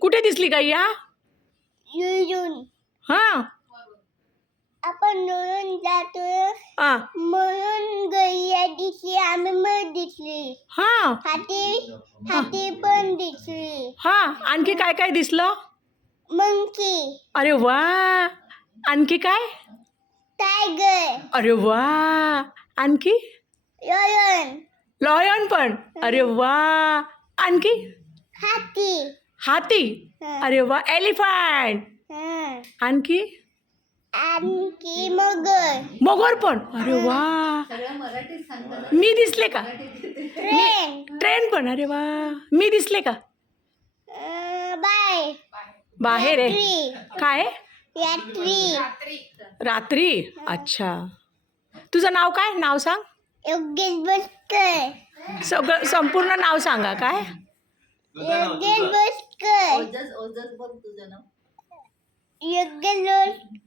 कुठे दिसली गैया युजून हा. आपण मिळून जातो. हा. म्हणून गैया दिसली आम्ही मग दिसली. हा. हाती हाती पण दिसली. हा. आणखी काय काय दिसलं? मंकी. अरे वा. आणखी काय? टायगर. अरे वा. आणखी? लयन. लॉयन पण. अरे वा. आणखी? हाती. हाती. अरे वा एलिफंट. हं. आणखी? आणखी मगर मगर पण. अरे वा. मी दिसले का? ट्रेन. ट्रेन पण. अरे वा. मी दिसले का? बाहेर आहे. काय रात्री. अच्छा. तुझं नाव काय? नाव सांग. योगेश बसकर सगळं संपूर्ण नाव सांगा. काय? योगेश बसकर. योगेश बस-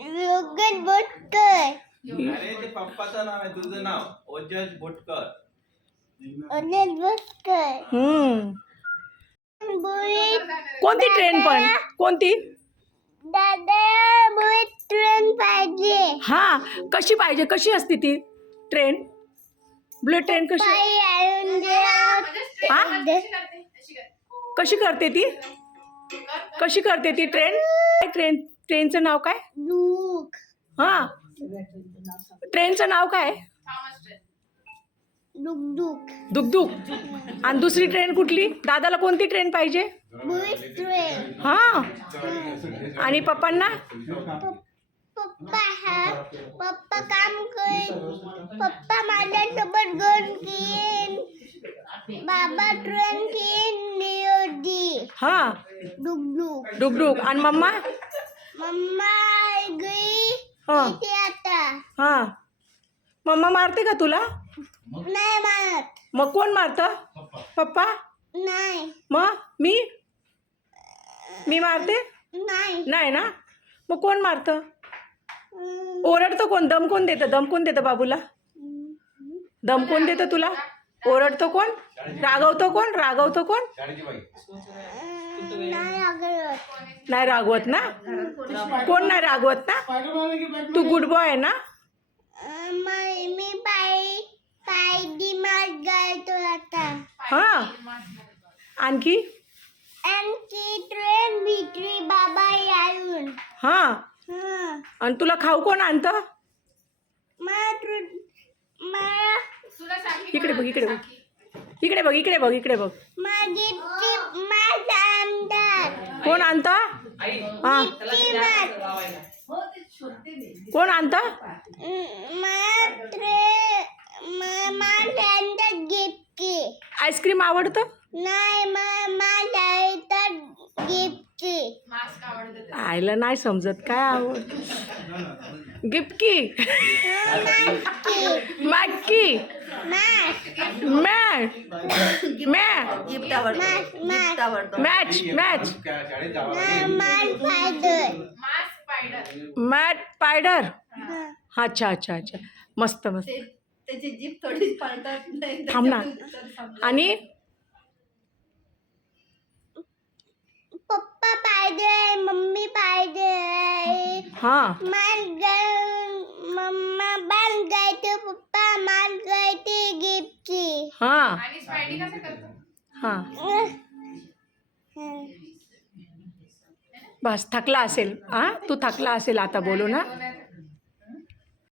योगेश बसकर. अरे ते पप्पाचं नाव आहे तुझं नाव. ओजस बोटकर. योगेश बसकर. हम्म. कोणती ट्रेन पण? कोणती? दादा बुई ट्रेन पाहिजे. हा कशी पाहिजे? कशी असते ती ट्रेन बुलेट ट्रेन कशी? पायी आणून द्या. हा? कशी करते ती? कशी करते ती ट्रेन ट्रेन ट्रेनचं नाव काय? हा. ट्रेनचं नाव काय? दुगदुग आणि दुसरी ट्रेन कुठली? दादाला कोणती ट्रेन पाहिजे? हा. आणि पप्पांना? पप्पा हा. पप्पा काम कर. पप्पा माझ्यासोबत गोल घेईन बाबा ट्रेन नियोजी हा. दुख डुगडुग. आणि मम्मा? मम्मा गई हा. इथे आता? हा. मम्मा मारते का तुला? नाही मारत. मग कोण मारतं? पप्पा. नाही. मग? मी? मी मारते? नाही. नाही ना? मग कोण मारतं. ओरडतं कोण? दम कोण देतं? दम कोण देतं बाबूला? दम कोण देतं तुला? ओरडतो कोण? रागवतो कोण? रागवतो कोण? नाही रागवत. ना? कोण नाही रागवत ना? तू गुड बॉय आहे ना? हां. आणखी? हां. हं. आणि तुला खाऊ कोण आणतं? इकडे बघ इकडे बघ. इकडे बघ इकडे बघ इकडे बघ. माझी टिप माझा आमदार. कोण आणतं? हां. टिमात कोण आणतं? आईस्क्रीम आवडतं? नाही म- माझ्या इथं गिफ्ट की आईला नाही समजत काय आवड? गिफ्ट की की मॅकी मास मॅ मॅ मास मास मॅच मॅच मॅट पायडर अच्छा अच्छा अच्छा मस्त मस्त त्याची जीप थोडी पाळतात नाही थांब ना. आणि पप्पा पाहिजे मम्मी पाहिजे हां माल गाय मम्मा बाल गायते पप्पा माल गायते गिफ्टची हां हां. बस थकला असेल. हां तू थकला असेल आता बोलू ना.